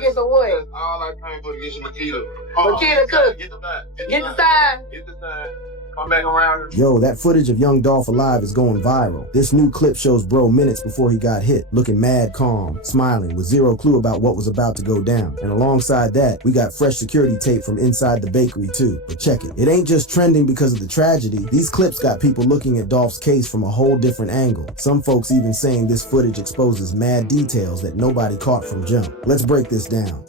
to get some what? All I came for to get some Makita. Makita cook. Get the sign. Get the sign. Get the sign. Come back around. Yo, that footage of Young Dolph alive is going viral. This new clip shows bro minutes before he got hit, looking mad calm, smiling, with zero clue about what was about to go down. And alongside that, we got fresh security tape from inside the bakery too. But check it. It ain't just trending because of the tragedy. These clips got people looking at Dolph's case from a whole different angle. Some folks even saying this footage exposes mad details that nobody caught from jump. Let's break this down.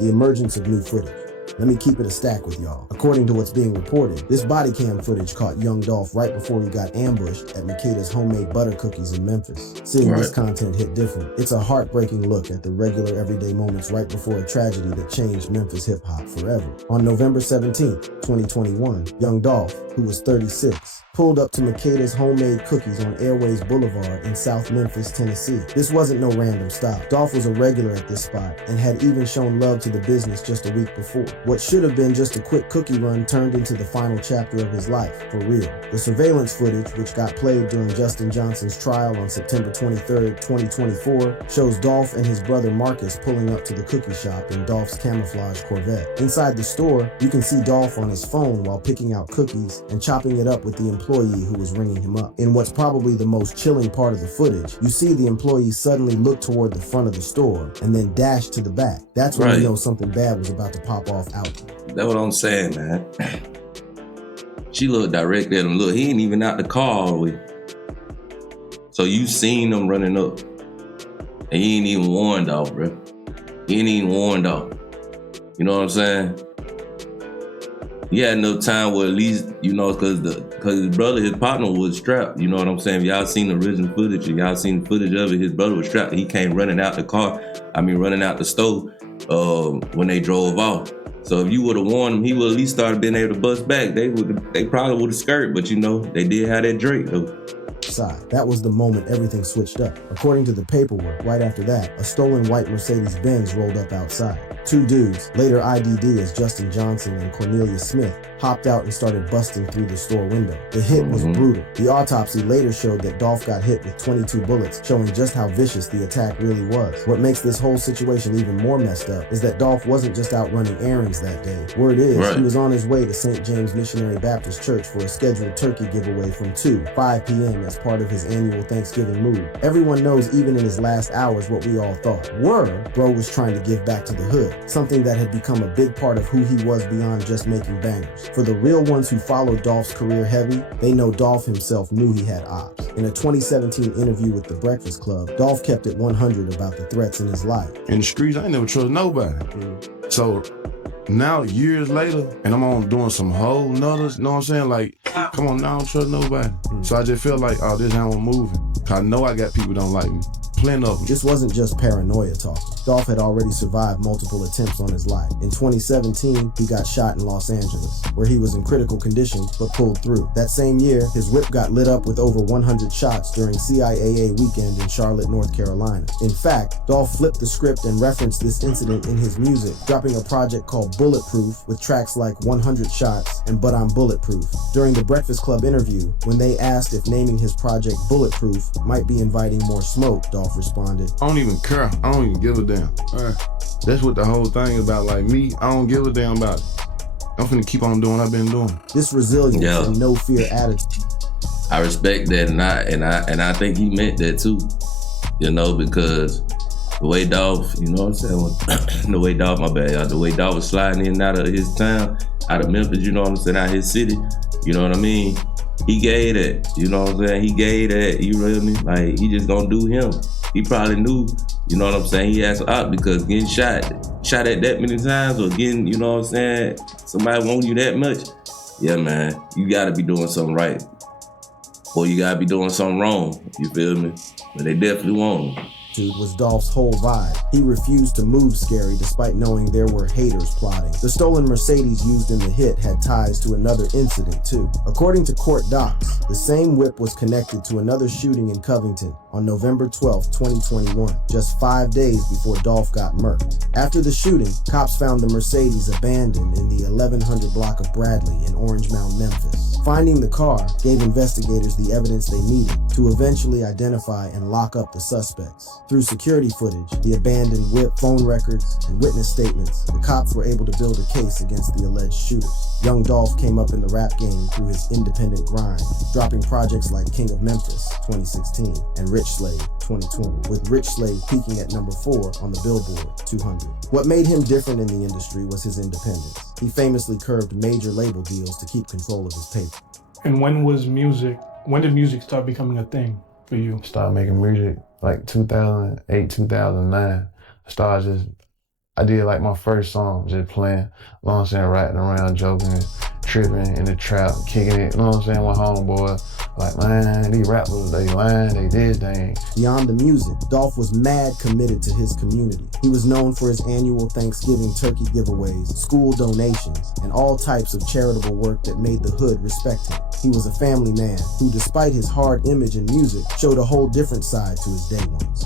The emergence of new footage. Let me keep it a stack with y'all. According to what's being reported, this body cam footage caught Young Dolph right before he got ambushed at Makeda's homemade butter cookies in Memphis. Seeing this content hit different, it's a heartbreaking look at the regular everyday moments right before a tragedy that changed Memphis hip-hop forever. On November 17th, 2021, Young Dolph, who was 36, pulled up to Makeda's homemade cookies on Airways Boulevard in South Memphis, Tennessee. This wasn't no random stop. Dolph was a regular at this spot and had even shown love to the business just a week before. What should have been just a quick cookie run turned into the final chapter of his life, for real. The surveillance footage, which got played during Justin Johnson's trial on September 23rd, 2024, shows Dolph and his brother Marcus pulling up to the cookie shop in Dolph's camouflage Corvette. Inside the store, you can see Dolph on his phone while picking out cookies and chopping it up with the employee who was ringing him up. In what's probably the most chilling part of the footage, you see the employee suddenly look toward the front of the store and then dash to the back. That's when you know something bad was about to pop off out. That's what I'm saying, man. She looked directly at him. Look, he ain't even out the car all the way. So you seen him running up. And he ain't even warned off, bro. He ain't even warned off. You know what I'm saying? He had no time where at least, you know, cause his brother, his partner was strapped. You know what I'm saying? If y'all seen the original footage, if y'all seen the footage of it, his brother was strapped. He came running out the car. Running out the store when they drove off. So if you would have warned him, he would at least started being able to bust back. They probably would have skirted, but you know, they did have that Drake though. That was the moment everything switched up. According to the paperwork, right after that, a stolen white Mercedes-Benz rolled up outside. Two dudes, later ID'd as Justin Johnson and Cornelia Smith, hopped out and started busting through the store window. The hit was brutal. The autopsy later showed that Dolph got hit with 22 bullets, showing just how vicious the attack really was. What makes this whole situation even more messed up is that Dolph wasn't just out running errands that day. Word is, he was on his way to St. James Missionary Baptist Church for a scheduled turkey giveaway from 5 p.m. as part of his annual Thanksgiving move. Everyone knows even in his last hours what we all thought. Bro was trying to give back to the hood, something that had become a big part of who he was beyond just making bangers. For the real ones who followed Dolph's career heavy, they know Dolph himself knew he had ops. In a 2017 interview with The Breakfast Club, Dolph kept it 100 about the threats in his life. In the streets, I ain't never trust nobody. So now, years later, and I'm on doing some whole nutters, you know what I'm saying? Like, come on, now I don't trust nobody. So I just feel like, oh, this is how I'm moving. I know I got people don't like me. Plenty of them. This wasn't just paranoia talk. Dolph had already survived multiple attempts on his life. In 2017, he got shot in Los Angeles, where he was in critical condition but pulled through. That same year, his whip got lit up with over 100 shots during CIAA weekend in Charlotte, North Carolina. In fact, Dolph flipped the script and referenced this incident in his music, dropping a project called Bulletproof with tracks like 100 Shots and But I'm Bulletproof. During the Breakfast Club interview, when they asked if naming his project Bulletproof might be inviting more smoke, Dolph responded, I don't even care. I don't even give a damn. That's what the whole thing is about. Like me, I don't give a damn about it. I'm finna keep on doing what I've been doing. This resilience and no fear attitude. I respect that, and I think he meant that too. You know, because the way Dolph, you know what I'm saying? The way Dolph was sliding in and out of his town, out of Memphis, you know what I'm saying, out of his city, you know what I mean? He gave that, you know what I'm saying? He gave that, you feel me? Like, he just gonna do him. He probably knew, you know what I'm saying? He had some up because getting shot at that many times or getting, you know what I'm saying, somebody want you that much, yeah, man, you gotta be doing something right. Or you gotta be doing something wrong, you feel me? But they definitely want him. Was Dolph's whole vibe. He refused to move scary despite knowing there were haters plotting. The stolen Mercedes used in the hit had ties to another incident too. According to court docs, the same whip was connected to another shooting in Covington on November 12, 2021, just 5 days before Dolph got murked. After the shooting, cops found the Mercedes abandoned in the 1100 block of Bradley in Orange Mound, Memphis. Finding the car gave investigators the evidence they needed to eventually identify and lock up the suspects. Through security footage, the abandoned whip, phone records, and witness statements, the cops were able to build a case against the alleged shooters. Young Dolph came up in the rap game through his independent grind, dropping projects like King of Memphis 2016 and Rich Slave 2020, with Rich Slave peaking at number 4 on the Billboard 200. What made him different in the industry was his independence. He famously curbed major label deals to keep control of his paper. And when did music start becoming a thing for you? Started making music like 2008, 2009. I did like my first song, just playing, you know what I'm saying, riding around, joking, tripping in the trap, kicking it, you know what I'm saying, with homeboy. Like, man, these rappers, they lying, they did things. Beyond the music, Dolph was mad committed to his community. He was known for his annual Thanksgiving turkey giveaways, school donations, and all types of charitable work that made the hood respect him. He was a family man who, despite his hard image in music, showed a whole different side to his day ones.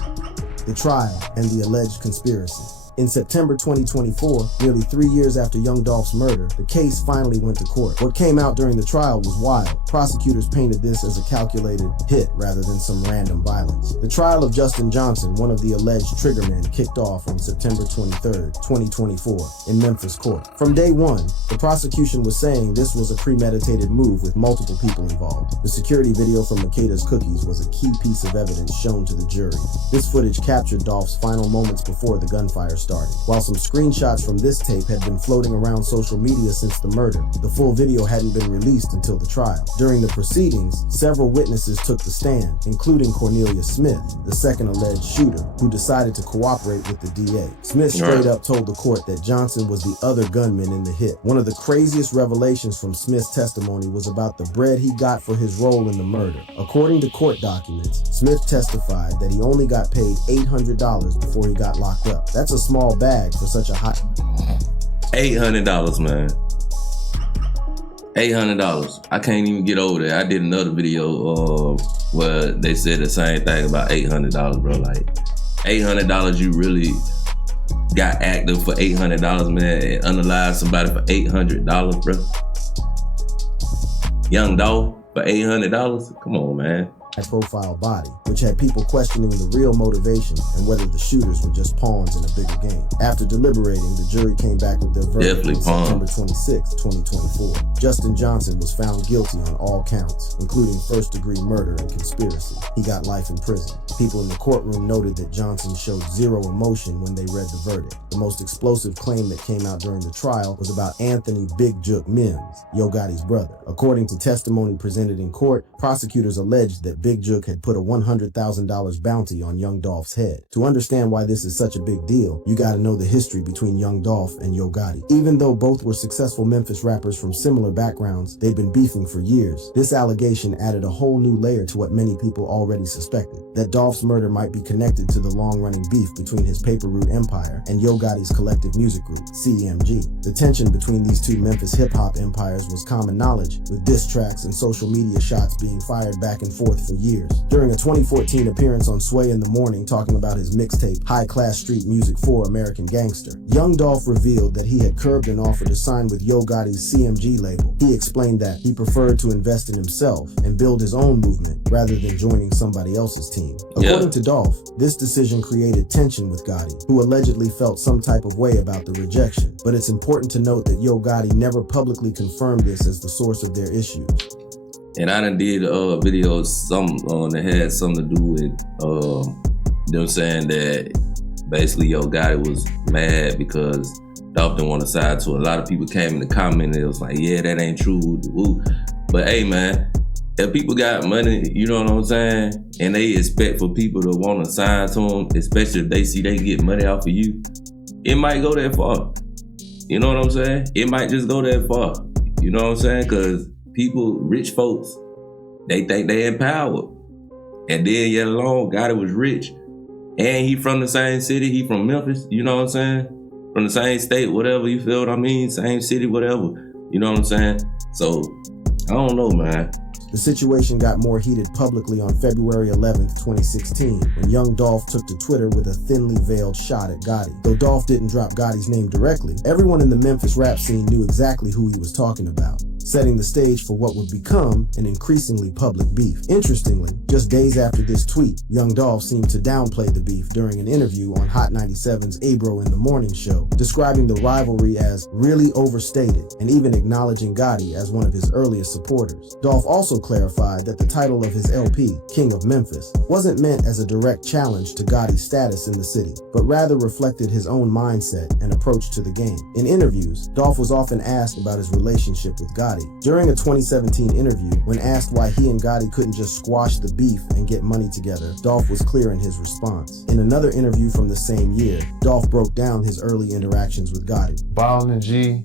The trial and the alleged conspiracy. In September 2024, nearly 3 years after Young Dolph's murder, the case finally went to court. What came out during the trial was wild. Prosecutors painted this as a calculated hit rather than some random violence. The trial of Justin Johnson, one of the alleged triggermen, kicked off on September 23, 2024, in Memphis court. From day one, the prosecution was saying this was a premeditated move with multiple people involved. The security video from Makeda's Cookies was a key piece of evidence shown to the jury. This footage captured Dolph's final moments before the gunfire started. While some screenshots from this tape had been floating around social media since the murder, the full video hadn't been released until the trial. During the proceedings, several witnesses took the stand, including Cornelia Smith, the second alleged shooter, who decided to cooperate with the DA. Smith straight up told the court that Johnson was the other gunman in the hit. One of the craziest revelations from Smith's testimony was about the bread he got for his role in the murder. According to court documents, Smith testified that he only got paid $800 before he got locked up. That's a small bag for such a high... $800, man. $800. I can't even get over that. I did another video where they said the same thing about $800, bro. Like, $800, you really got active for $800, man, and unalive somebody for $800, bro. Young Dolph for $800? Come on, man. Profile body, which had people questioning the real motivation and whether the shooters were just pawns in a bigger game. After deliberating, the jury came back with their verdict on September 26, 2024. Justin Johnson was found guilty on all counts, including first-degree murder and conspiracy. He got life in prison. People in the courtroom noted that Johnson showed zero emotion when they read the verdict. The most explosive claim that came out during the trial was about Anthony Big Jook Mims, Yo Gotti's brother. According to testimony presented in court, prosecutors alleged that Big Jook had put a $100,000 bounty on Young Dolph's head. To understand why this is such a big deal, you gotta know the history between Young Dolph and Yo Gotti. Even though both were successful Memphis rappers from similar backgrounds, they'd been beefing for years. This allegation added a whole new layer to what many people already suspected, that Dolph's murder might be connected to the long-running beef between his Paper Route empire and Yo Gotti's collective music group, CMG. The tension between these two Memphis hip-hop empires was common knowledge, with diss tracks and social media shots being fired back and forth for years. During a 2014 appearance on Sway in the Morning talking about his mixtape, High Class Street Music for American Gangster, Young Dolph revealed that he had curbed an offer to sign with Yo Gotti's CMG label. He explained that he preferred to invest in himself and build his own movement rather than joining somebody else's team. According to Dolph, this decision created tension with Gotti, who allegedly felt some type of way about the rejection. But it's important to note that Yo Gotti never publicly confirmed this as the source of their issues. And I done did videos that had something to do with them saying that basically Yo Gotti was mad because Dolph didn't want to side to. A lot of people came in the comment and it was like, yeah, that ain't true. But hey, man, if people got money, you know what I'm saying, and they expect for people to want to sign to them, especially if they see they get money off of you, it might go that far. You know what I'm saying? It might just go that far. You know what I'm saying? Because people, rich folks, they think they empowered. And then yet alone, Gotti was rich. And he from the same city, he from Memphis, you know what I'm saying? From the same state, whatever, you feel what I mean? Same city, whatever, you know what I'm saying? So, I don't know, man. The situation got more heated publicly on February 11th, 2016, when Young Dolph took to Twitter with a thinly veiled shot at Gotti. Though Dolph didn't drop Gotti's name directly, everyone in the Memphis rap scene knew exactly who he was talking about. setting the stage for what would become an increasingly public beef. Interestingly, just days after this tweet, Young Dolph seemed to downplay the beef during an interview on Hot 97's Abro in the Morning show, describing the rivalry as really overstated and even acknowledging Gotti as one of his earliest supporters. Dolph also clarified that the title of his LP, King of Memphis, wasn't meant as a direct challenge to Gotti's status in the city, but rather reflected his own mindset and approach to the game. In interviews, Dolph was often asked about his relationship with Gotti. During a 2017 interview, when asked why he and Gotti couldn't just squash the beef and get money together, Dolph was clear in his response. In another interview from the same year, Dolph broke down his early interactions with Gotti. Ballin' G,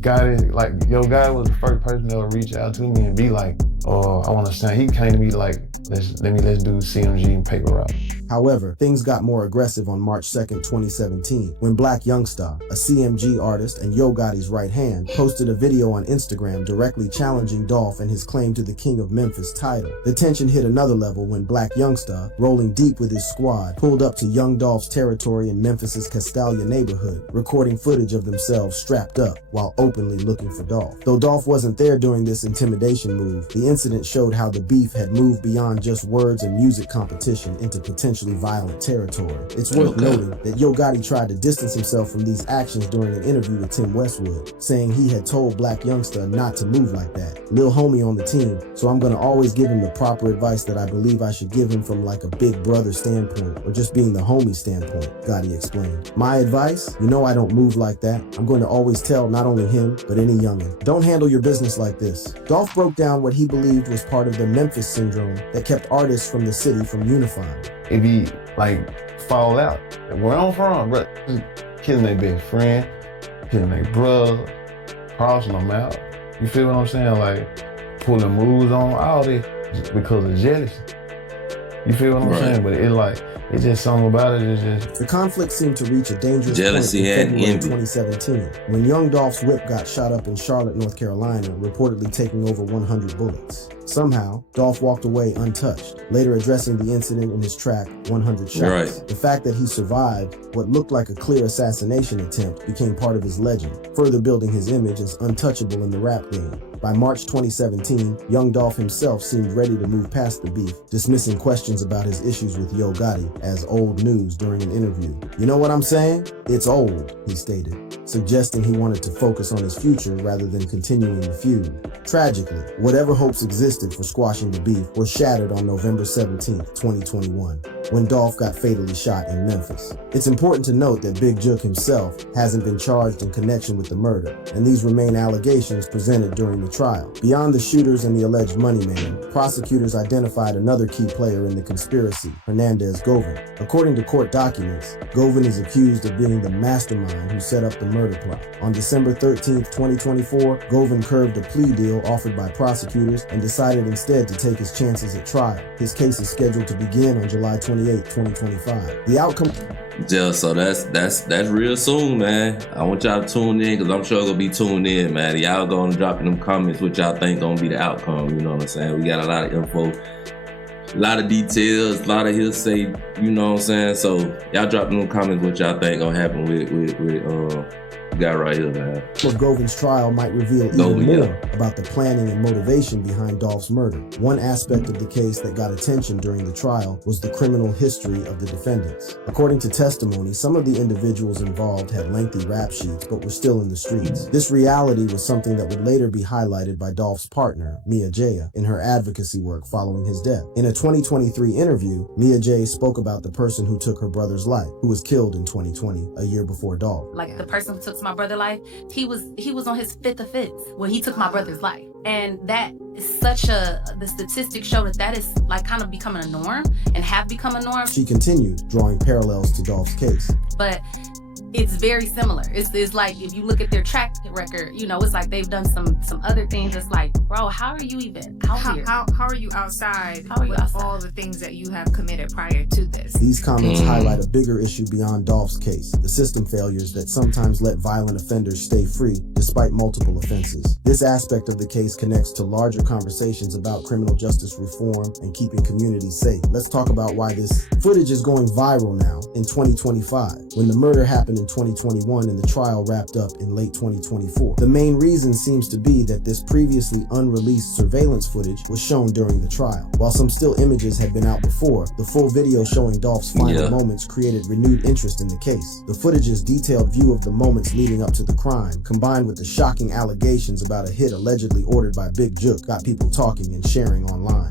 Gotti, like, Yo Gotti was the first person that would reach out to me and be like, I want to stand. He came to me like, let's do CMG and Paper Route. However, things got more aggressive on March 2nd, 2017, when Black Youngsta, a CMG artist and Yo Gotti's right hand, posted a video on Instagram directly challenging Dolph and his claim to the King of Memphis title. The tension hit another level when Black Youngsta, rolling deep with his squad, pulled up to Young Dolph's territory in Memphis's Castalia neighborhood, recording footage of themselves strapped up while openly looking for Dolph. Though Dolph wasn't there during this intimidation move, the incident showed how the beef had moved beyond just words and music competition into potentially violent territory. It's worth noting that Yo Gotti tried to distance himself from these actions during an interview with Tim Westwood, saying he had told Black Youngsta not to move like that. Lil homie on the team, so I'm gonna always give him the proper advice that I believe I should give him from like a big brother standpoint, or just being the homie standpoint, Gotti explained. My advice? You know I don't move like that. I'm going to always tell not only him, but any youngin'. Don't handle your business like this. Dolph broke down what he believed was part of the Memphis syndrome that kept artists from the city from unifying. If he, like, fall out, where I'm from, bro, killing their best friend, killing their brother, crossing them out. You feel what I'm saying? Like, pulling moves on, all this, just because of jealousy. You feel what I'm saying? But it's just something about it. It's just... The conflict seemed to reach a dangerous jealousy point in February and 2017, when Young Dolph's whip got shot up in Charlotte, North Carolina, reportedly taking over 100 bullets. Somehow, Dolph walked away untouched, later addressing the incident in his track, 100 Shots. Right. The fact that he survived what looked like a clear assassination attempt became part of his legend, further building his image as untouchable in the rap game. By March 2017, Young Dolph himself seemed ready to move past the beef, dismissing questions about his issues with Yo Gotti as old news during an interview. You know what I'm saying? It's old, he stated, suggesting he wanted to focus on his future rather than continuing the feud. Tragically, whatever hopes existed for squashing the beef were shattered on November 17, 2021, when Dolph got fatally shot in Memphis. It's important to note that Big Jook himself hasn't been charged in connection with the murder, and these remain allegations presented during the trial. Beyond the shooters and the alleged money man, prosecutors identified another key player in the conspiracy, Hernandez Govan. According to court documents, Govan is accused of being the mastermind who set up the murder plot. On December 13, 2024, Govan curved a plea deal offered by prosecutors and decided instead to take his chances at trial. His case is scheduled to begin on July 28, 2025. The outcome... Yeah, so that's real soon, man. I want y'all to tune in, because I'm sure gonna be tuned in, man. Y'all gonna drop in them comments what y'all think gonna be the outcome, you know what I'm saying? We got a lot of info, a lot of details, a lot of hearsay, you know what I'm saying? So y'all drop in them comments what y'all think gonna happen with guy right here, man. Of Govan's trial might reveal even more about the planning and motivation behind Dolph's murder. One aspect of the case that got attention during the trial was the criminal history of the defendants. According to testimony, some of the individuals involved had lengthy rap sheets but were still in the streets. This reality was something that would later be highlighted by Dolph's partner, Mia Jaya, in her advocacy work following his death. In a 2023 interview, Mia Jaya spoke about the person who took her brother's life, who was killed in 2020, a year before Dolph. Like the person who took my brother's life, he was on his 5th offense when he took my brother's life. And that is the statistics show that is like kind of becoming a norm and have become a norm. She continued, drawing parallels to Dolph's case. But it's very similar. It's like if you look at their track record, you know, it's like they've done some other things. It's like, bro, how are you even out here? How are you outside with all the things that you have committed prior to this? These comments highlight a bigger issue beyond Dolph's case, the system failures that sometimes let violent offenders stay free despite multiple offenses. This aspect of the case connects to larger conversations about criminal justice reform and keeping communities safe. Let's talk about why this footage is going viral now in 2025, when the murder happened happened in 2021 and the trial wrapped up in late 2024. The main reason seems to be that this previously unreleased surveillance footage was shown during the trial. While some still images had been out before, the full video showing Dolph's final moments created renewed interest in the case. The footage's detailed view of the moments leading up to the crime, combined with the shocking allegations about a hit allegedly ordered by Big Jook, got people talking and sharing online.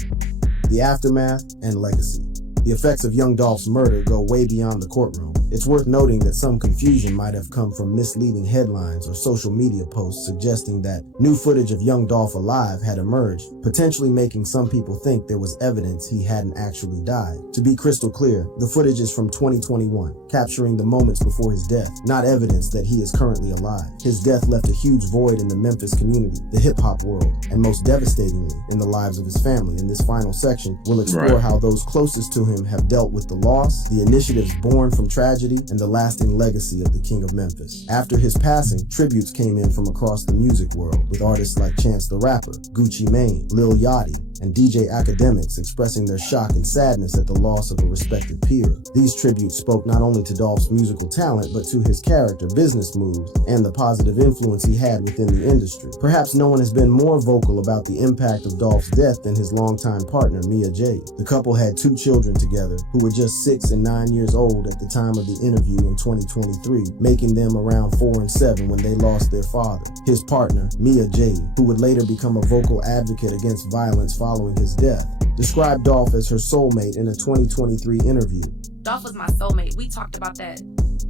The aftermath and legacy. The effects of Young Dolph's murder go way beyond the courtroom. It's worth noting that some confusion might have come from misleading headlines or social media posts suggesting that new footage of Young Dolph alive had emerged, potentially making some people think there was evidence he hadn't actually died. To be crystal clear, the footage is from 2021, capturing the moments before his death, not evidence that he is currently alive. His death left a huge void in the Memphis community, the hip-hop world, and most devastatingly, in the lives of his family. In this final section, we'll explore how those closest to him have dealt with the loss, the initiatives born from tragedy, and the lasting legacy of the King of Memphis. After his passing, tributes came in from across the music world, with artists like Chance the Rapper, Gucci Mane, Lil Yachty, and DJ Academics expressing their shock and sadness at the loss of a respected peer. These tributes spoke not only to Dolph's musical talent, but to his character, business moves, and the positive influence he had within the industry. Perhaps no one has been more vocal about the impact of Dolph's death than his longtime partner, Mia J. The couple had 2 children together, who were just 6 and 9 years old at the time of the interview in 2023, making them around 4 and 7 when they lost their father. His partner, Mia J., who would later become a vocal advocate against violence following his death, described Dolph as her soulmate in a 2023 interview. Dolph was my soulmate. We talked about that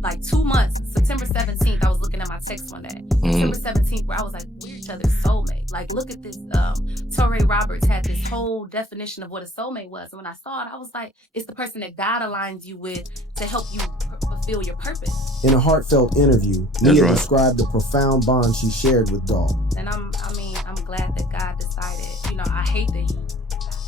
like 2 months. September 17th, I was looking at my text one day. September 17th, where I was like, we're each other's soulmate. Like, look at this. Torrey Roberts had this whole definition of what a soulmate was. And when I saw it, I was like, it's the person that God aligns you with to help you fulfill your purpose. In a heartfelt interview, Mia described the profound bond she shared with Dolph. And I'm glad that God decided, I hate that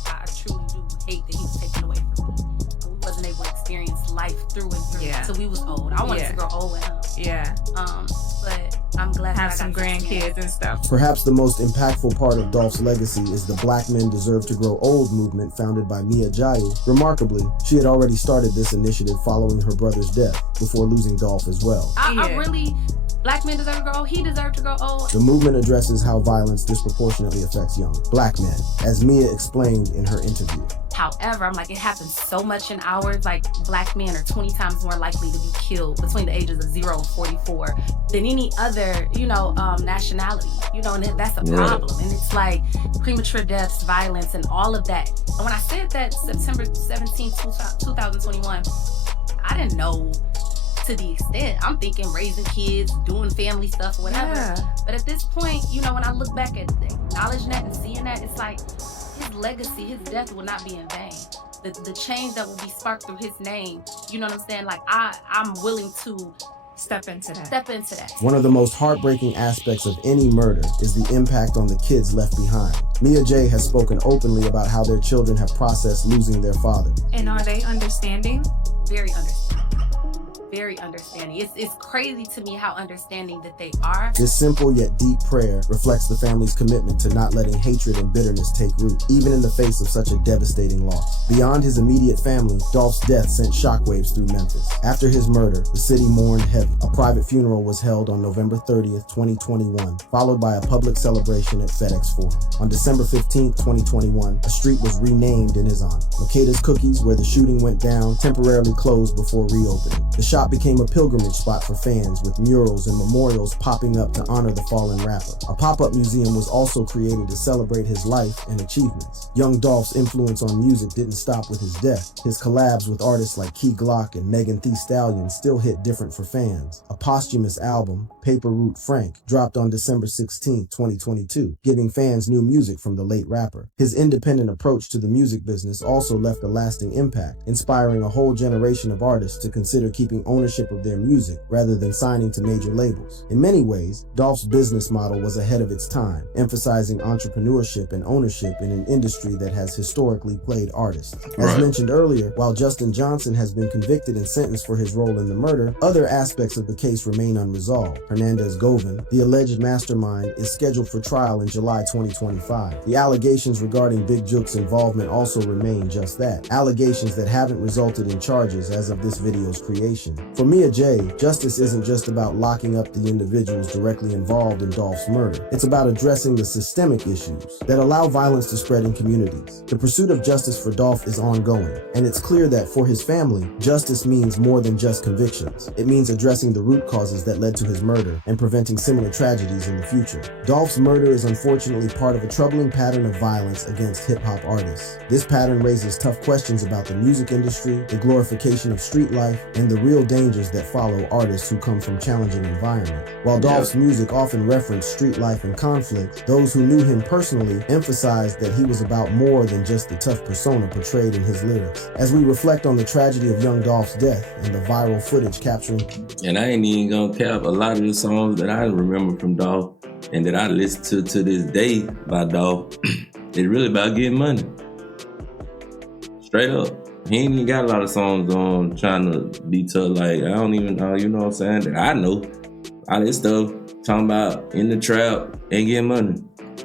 I truly do hate that he was taken away from me. We wasn't able to experience life through and through until we was old. I wanted to grow old with him. Yeah. But I'm glad have that some grandkids and stuff. Perhaps the most impactful part of Dolph's legacy is the Black Men Deserve to Grow Old movement founded by Mia Jayu. Remarkably, she had already started this initiative following her brother's death, before losing Dolph as well. I really... Black men deserve to grow old. He deserved to grow old. The movement addresses how violence disproportionately affects young Black men, as Mia explained in her interview. However, I'm like, it happens so much in ours. Like, Black men are 20 times more likely to be killed between the ages of 0 and 44 than any other, nationality. And that's a problem. And it's like premature deaths, violence, and all of that. And when I said that September 17, 2021, I didn't know to the extent. I'm thinking raising kids, doing family stuff, whatever. Yeah. But at this point, when I look back at acknowledging that and seeing that, it's like his legacy, his death will not be in vain. The change that will be sparked through his name, you know what I'm saying? Like, I'm willing to step into that. One of the most heartbreaking aspects of any murder is the impact on the kids left behind. Mia J has spoken openly about how their children have processed losing their father. And are they understanding? Very understanding. Very understanding. It's crazy to me how understanding that they are. This simple yet deep prayer reflects the family's commitment to not letting hatred and bitterness take root, even in the face of such a devastating loss. Beyond his immediate family, Dolph's death sent shockwaves through Memphis. After his murder, the city mourned heavy. A private funeral was held on November 30th, 2021, followed by a public celebration at FedEx Forum. On December 15th, 2021, a street was renamed in his honor. Makeda's Cookies, where the shooting went down, temporarily closed before reopening. The shop became a pilgrimage spot for fans, with murals and memorials popping up to honor the fallen rapper. A pop-up museum was also created to celebrate his life and achievements. Young Dolph's influence on music didn't stop with his death. His collabs with artists like Key Glock and Megan Thee Stallion still hit different for fans. A posthumous album, Paper Route Frank, dropped on December 16, 2022, giving fans new music from the late rapper. His independent approach to the music business also left a lasting impact, inspiring a whole generation of artists to consider keeping ownership of their music rather than signing to major labels. In many ways, Dolph's business model was ahead of its time, emphasizing entrepreneurship and ownership in an industry that has historically played artists. As mentioned earlier, while Justin Johnson has been convicted and sentenced for his role in the murder, other aspects of the case remain unresolved. Hernandez Govan, the alleged mastermind, is scheduled for trial in July 2025. The allegations regarding Big Jook's involvement also remain just that, allegations that haven't resulted in charges as of this video's creation. For Mia J, justice isn't just about locking up the individuals directly involved in Dolph's murder. It's about addressing the systemic issues that allow violence to spread in communities. The pursuit of justice for Dolph is ongoing, and it's clear that for his family, justice means more than just convictions. It means addressing the root causes that led to his murder and preventing similar tragedies in the future. Dolph's murder is unfortunately part of a troubling pattern of violence against hip-hop artists. This pattern raises tough questions about the music industry, the glorification of street life, and the real dangers that follow artists who come from challenging environments. While Dolph's music often referenced street life and conflict, those who knew him personally emphasized that he was about more than just the tough persona portrayed in his lyrics. As we reflect on the tragedy of Young Dolph's death and the viral footage capturing... And I ain't even gonna cap, a lot of the songs that I remember from Dolph and that I listen to this day by Dolph, it's really about getting money. Straight up. He ain't even got a lot of songs on trying to be tough, like, I don't even know, you know what I'm saying? That I know. All this stuff, talking about in the trap and getting money.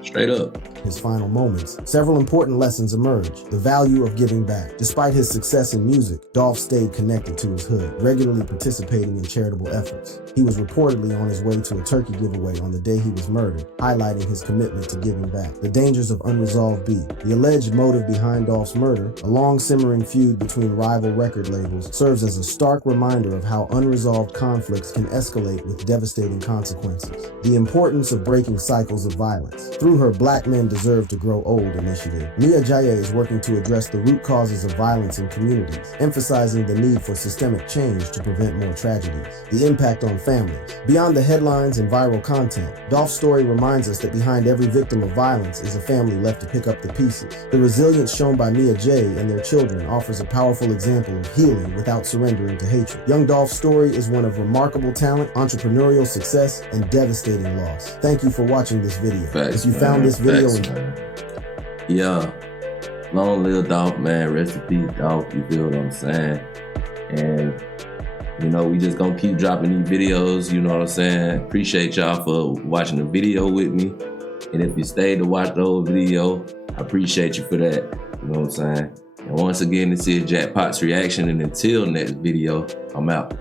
Straight up. His final moments, several important lessons emerge. The value of giving back. Despite his success in music, Dolph stayed connected to his hood, regularly participating in charitable efforts. He was reportedly on his way to a turkey giveaway on the day he was murdered, highlighting his commitment to giving back. The dangers of Unresolved B. The alleged motive behind Dolph's murder, a long simmering feud between rival record labels, serves as a stark reminder of how unresolved conflicts can escalate with devastating consequences. The importance of breaking cycles of violence. Through her Black Men Deserve to Grow Old initiative, Mia Jaye is working to address the root causes of violence in communities, emphasizing the need for systemic change to prevent more tragedies. The impact on families. Beyond the headlines and viral content, Dolph's story reminds us that behind every victim of violence is a family left to pick up the pieces. The resilience shown by Mia J and their children offers a powerful example of healing without surrendering to hatred. Young Dolph's story is one of remarkable talent, entrepreneurial success, and devastating loss. Thank you for watching this video. Facts, If you found this video yeah, long live Dolph, man. Rest in peace, Dolph. You feel what I'm saying? And you know, we just gonna keep dropping these videos. You know what I'm saying? Appreciate y'all for watching the video with me. And if you stayed to watch the whole video, I appreciate you for that. You know what I'm saying? And once again, this is Jackpot's reaction. And until next video, I'm out.